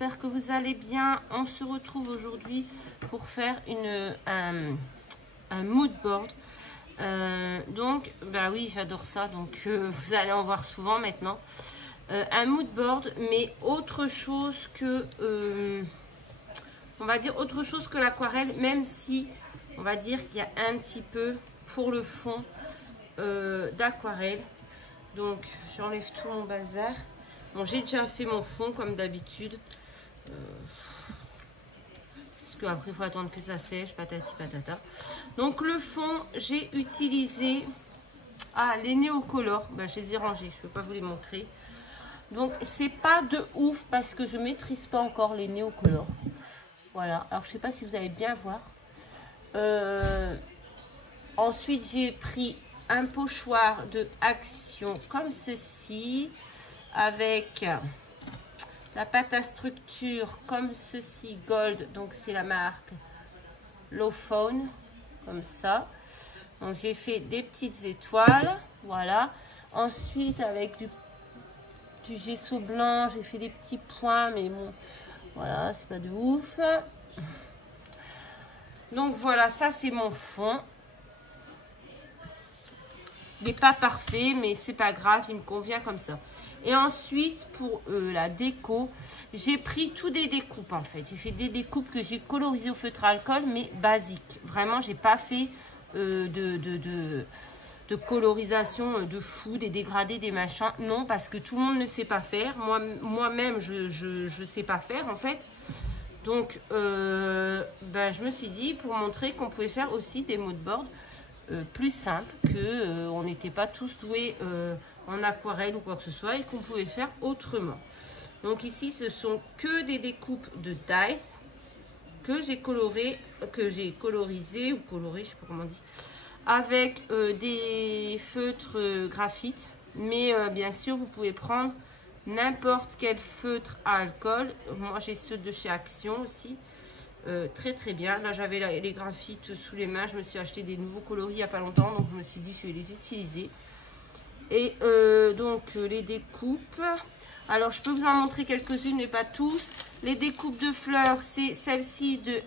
j'espère que vous allez bien. On se retrouve aujourd'hui pour faire un mood board. Donc, bah oui, j'adore ça, donc vous allez en voir souvent maintenant. Un mood board, mais autre chose que, on va dire autre chose que l'aquarelle, même si on va dire qu'il y a un petit peu pour le fond d'aquarelle. Donc, j'enlève tout mon bazar. Bon, j'ai déjà fait mon fond comme d'habitude. Parce qu'après, il faut attendre que ça sèche, patati patata. Donc, le fond, j'ai utilisé les néocolores. Ben, je les ai rangés, je ne peux pas vous les montrer. Donc, c'est pas de ouf parce que je ne maîtrise pas encore les néocolores. Voilà, alors je ne sais pas si vous allez bien voir. Ensuite, j'ai pris un pochoir de Action comme ceci, avec la pâte à structure comme ceci, Gold, donc c'est la marque Low Phone, comme ça. Donc j'ai fait des petites étoiles, voilà. Ensuite, avec du gesso blanc, j'ai fait des petits points, mais bon, voilà, c'est pas de ouf. Donc voilà, ça c'est mon fond. Il n'est pas parfait, mais c'est pas grave, il me convient comme ça. Et ensuite, pour la déco, j'ai pris tout des découpes en fait. J'ai fait des découpes que j'ai colorisées au feutre à alcool, mais basiques. Vraiment, j'ai pas fait de colorisation de fou, des dégradés, des machins. Non, parce que tout le monde ne sait pas faire. Moi-même, je sais pas faire en fait. Donc, ben, je me suis dit, pour montrer qu'on pouvait faire aussi des mood boards plus simple, que on n'était pas tous doués en aquarelle ou quoi que ce soit et qu'on pouvait faire autrement. Donc ici, ce sont que des découpes de dice que j'ai coloré, colorisé ou coloré, je sais pas comment on dit, avec des feutres graphite. Mais bien sûr, vous pouvez prendre n'importe quel feutre à alcool. Moi, j'ai ceux de chez Action aussi. Très très bien. Là j'avais les graphites sous les mains, je me suis acheté des nouveaux coloris il n'y a pas longtemps, donc je me suis dit je vais les utiliser. Et donc les découpes, alors je peux vous en montrer quelques-unes mais pas tous. Les découpes de fleurs, c'est celle-ci de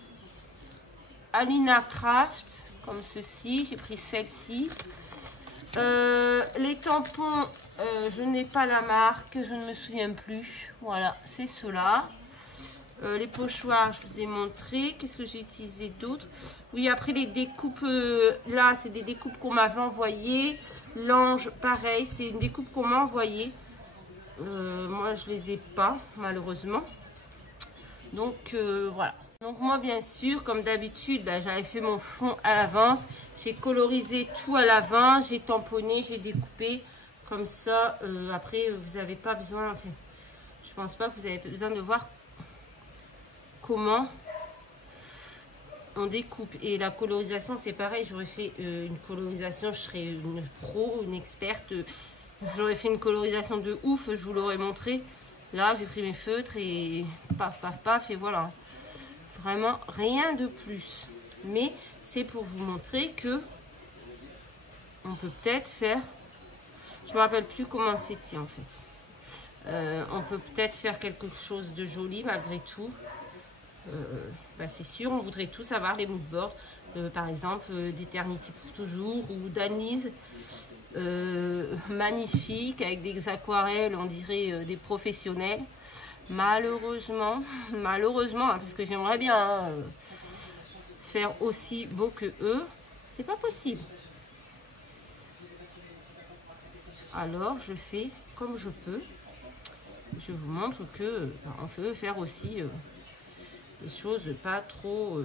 Alina Craft, comme ceci, j'ai pris celle-ci. Les tampons, je n'ai pas la marque, je ne me souviens plus, voilà, c'est ceux-là. Les pochoirs, je vous ai montré. Qu'est-ce que j'ai utilisé d'autre? Oui, après les découpes, là, c'est des découpes qu'on m'avait envoyées. L'ange, pareil, c'est une découpe qu'on m'a envoyée. Moi, je les ai pas, malheureusement. Donc, voilà. Donc, moi, bien sûr, comme d'habitude, ben, j'avais fait mon fond à l'avance. J'ai colorisé tout à l'avance. J'ai tamponné, j'ai découpé. Comme ça, après, vous n'avez pas besoin... Enfin, je pense pas que vous avez besoin de voir comment on découpe. Et la colorisation, c'est pareil. J'aurais fait une colorisation, je serais une pro, une experte. J'aurais fait une colorisation de ouf, je vous l'aurais montré. Là, j'ai pris mes feutres et paf, paf, paf, et voilà. Vraiment, rien de plus. Mais c'est pour vous montrer que on peut peut-être faire... Je me rappelle plus comment c'était en fait. On peut peut-être faire quelque chose de joli malgré tout. Bah c'est sûr, on voudrait tous avoir les mood boards, par exemple d'Éternité pour toujours ou d'Anise, magnifique avec des aquarelles, on dirait des professionnels. Malheureusement, hein, parce que j'aimerais bien faire aussi beau que eux, c'est pas possible. Alors je fais comme je peux. Je vous montre que on peut faire aussi des choses pas trop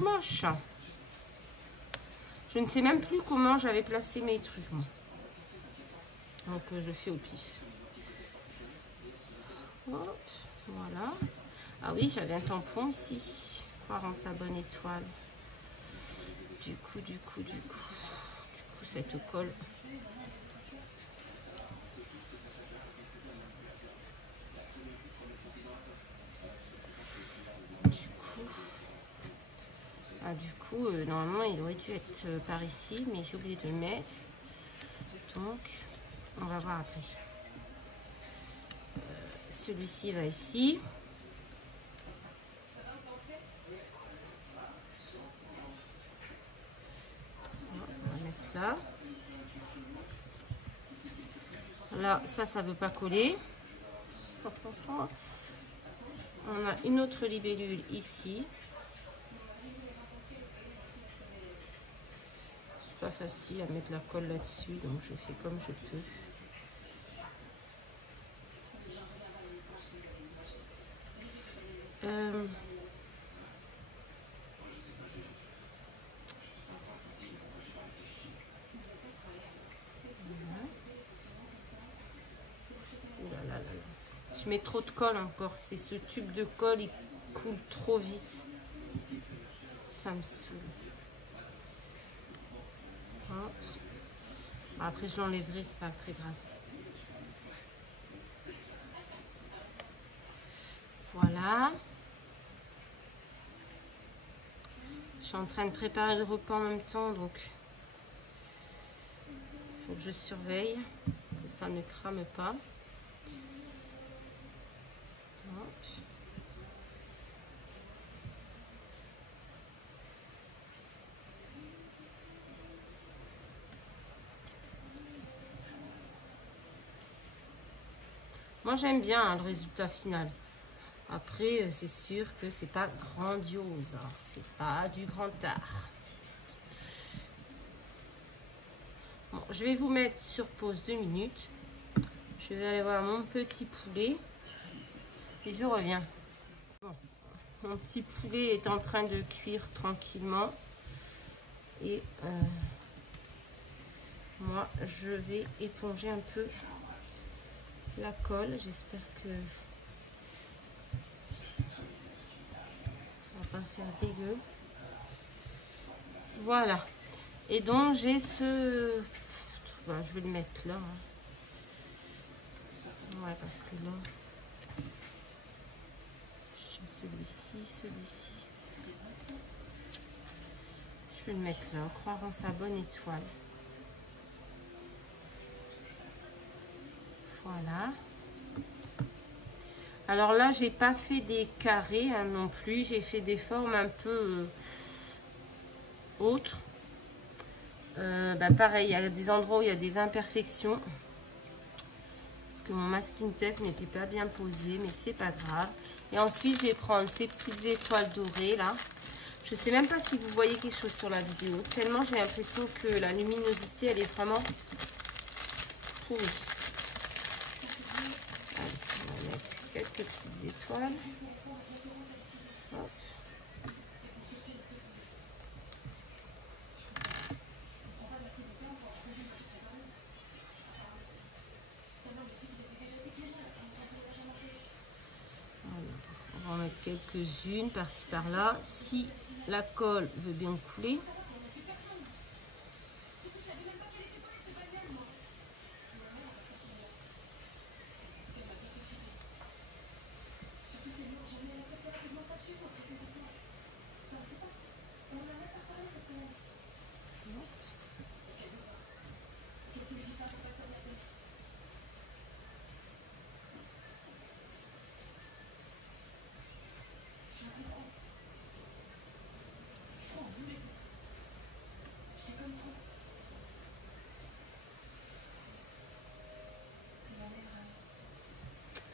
moches. Je ne sais même plus comment j'avais placé mes trucs moi. Donc je fais au pif. Hop, voilà. Ah oui, j'avais un tampon ici. Voir en sa bonne étoile. Du coup, cette colle. Normalement il aurait dû être par ici, mais j'ai oublié de le mettre. Donc on va voir après. celui-ci va ici. On va mettre là. Là, ça veut pas coller. On a une autre libellule ici. C'est pas facile à mettre la colle là-dessus, donc je fais comme je peux. Je mets trop de colle encore. C'est ce tube de colle, il coule trop vite. Ça me saoule. Hop. Après, je l'enlèverai, c'est pas très grave. Voilà. Je suis en train de préparer le repas en même temps, donc il faut que je surveille que ça ne crame pas. Hop. Moi j'aime bien hein, le résultat final. Après c'est sûr que c'est pas grandiose, hein. C'est pas du grand art. Bon, je vais vous mettre sur pause 2 minutes. Je vais aller voir mon petit poulet et je reviens. Bon, mon petit poulet est en train de cuire tranquillement et moi je vais éponger un peu la colle. J'espère que ça va pas faire dégueu. Voilà. Et donc j'ai ce... Voilà, je vais le mettre là. Hein. Ouais, parce que là, j'ai celui-ci, celui-ci. Je vais le mettre là, croire en sa bonne étoile. Voilà. Alors là, j'ai pas fait des carrés hein, non plus. J'ai fait des formes un peu autres. Pareil, il y a des endroits où il y a des imperfections. Parce que mon masking tape n'était pas bien posé, mais c'est pas grave. Et ensuite, je vais prendre ces petites étoiles dorées là. Je sais même pas si vous voyez quelque chose sur la vidéo. Tellement j'ai l'impression que la luminosité, elle est vraiment pourrie. Allez, on va mettre quelques petites étoiles. Hop. On va en mettre quelques-unes par-ci par-là. Si la colle veut bien couler.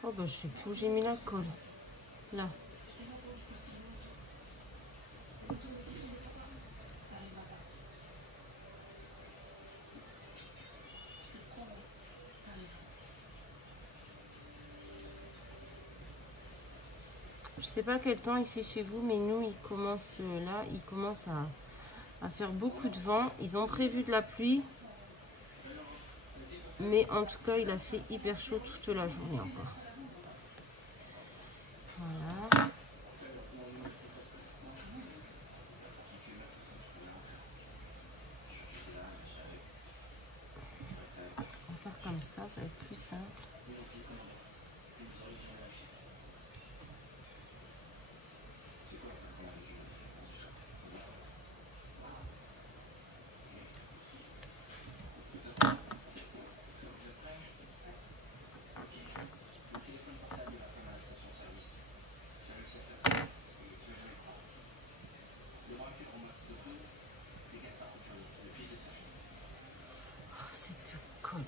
Oh bah je sais plus où j'ai mis la colle. Là. Je sais pas quel temps il fait chez vous, mais nous il commence là, il commence à faire beaucoup de vent. Ils ont prévu de la pluie. Mais en tout cas, il a fait hyper chaud toute la journée encore. Voilà. On va faire comme ça va être plus simple. colle.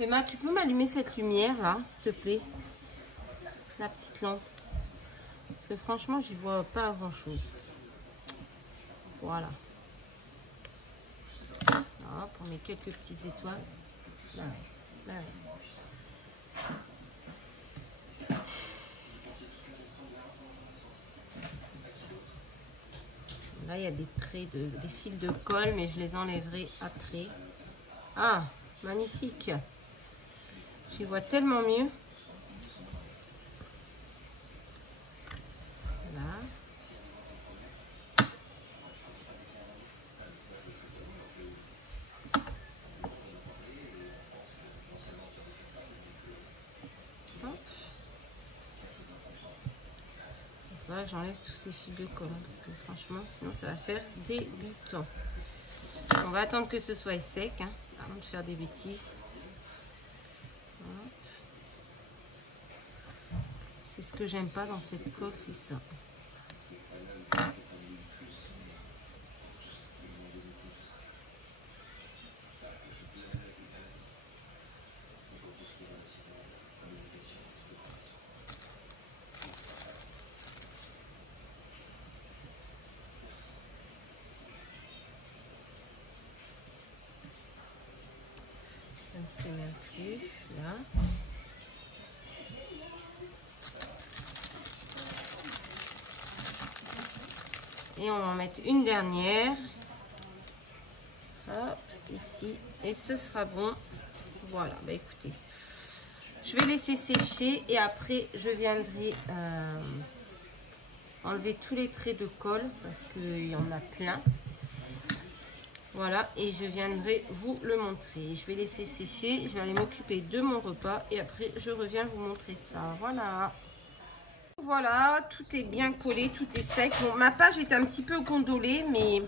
Emma, tu peux m'allumer cette lumière là, s'il te plaît? La petite lampe. Parce que franchement, j'y vois pas grand chose. Voilà. Voilà, pour mes quelques petites étoiles. Là, là. Là, il y a des traits, des fils de colle, mais je les enlèverai après. Ah, magnifique! J'y vois tellement mieux. Voilà. Voilà, j'enlève tous ces fils de colle parce que franchement, sinon ça va faire dégoûtant. On va attendre que ce soit sec hein, avant de faire des bêtises. Voilà. C'est ce que j'aime pas dans cette colle, c'est ça. Je ne sais même plus, là. Et on va en mettre une dernière. Hop, ici. Et ce sera bon. Voilà, bah écoutez. Je vais laisser sécher et après je viendrai enlever tous les traits de colle parce qu'il y en a plein. Voilà, et je viendrai vous le montrer. Je vais laisser sécher, je vais aller m'occuper de mon repas et après je reviens vous montrer ça. Voilà. Voilà, tout est bien collé, tout est sec. Bon, ma page est un petit peu gondolée, mais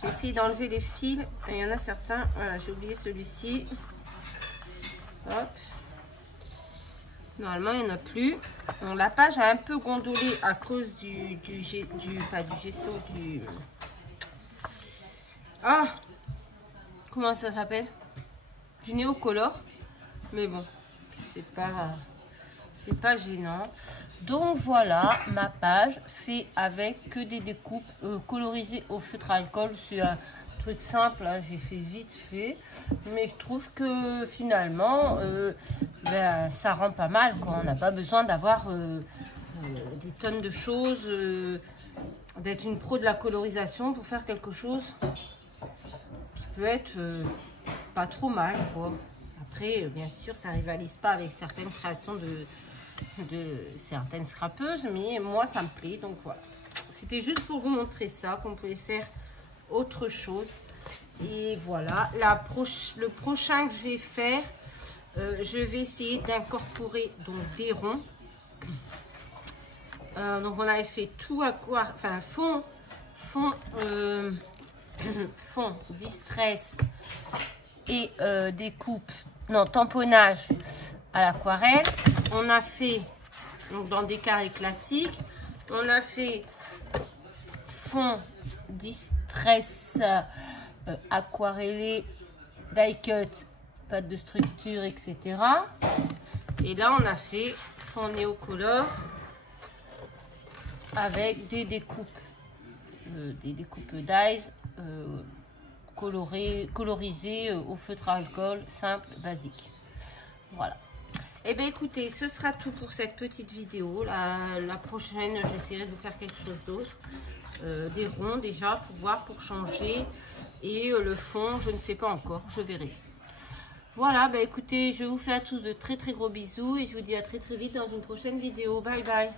j'ai essayé d'enlever les fils. Et il y en a certains, voilà, j'ai oublié celui-ci. Hop. Normalement, il n'y en a plus. Bon, la page a un peu gondolé à cause pas du gesso, du... Ah, comment ça s'appelle? Du néocolor. Mais bon, c'est pas gênant. Donc voilà, ma page fait avec que des découpes colorisées au feutre à alcool. C'est un truc simple, hein, j'ai fait vite fait. Mais je trouve que finalement, ben, ça rend pas mal, quoi. On n'a pas besoin d'avoir des tonnes de choses, d'être une pro de la colorisation pour faire quelque chose qui peut être pas trop mal, quoi. Après, bien sûr, ça rivalise pas avec certaines créations de certaines scrapeuses, mais moi, ça me plaît. Donc voilà, c'était juste pour vous montrer ça, qu'on pouvait faire autre chose. Et voilà, le prochain que je vais faire, je vais essayer d'incorporer donc des ronds. Donc on avait fait tout enfin fond distress et découpe, non, tamponnage à l'aquarelle. On a fait donc dans des carrés classiques, on a fait fond distress aquarellé, die cut, pâte de structure, etc. Et là on a fait fond néocolor avec des découpes dies colorisées au feutre à alcool simple, basique. Voilà. Et bien écoutez, ce sera tout pour cette petite vidéo. La prochaine, j'essaierai de vous faire quelque chose d'autre. Des ronds déjà pour voir, pour changer. Et le fond, je ne sais pas encore, je verrai. Voilà, ben écoutez, je vous fais à tous de très très gros bisous. Et je vous dis à très très vite dans une prochaine vidéo. Bye bye.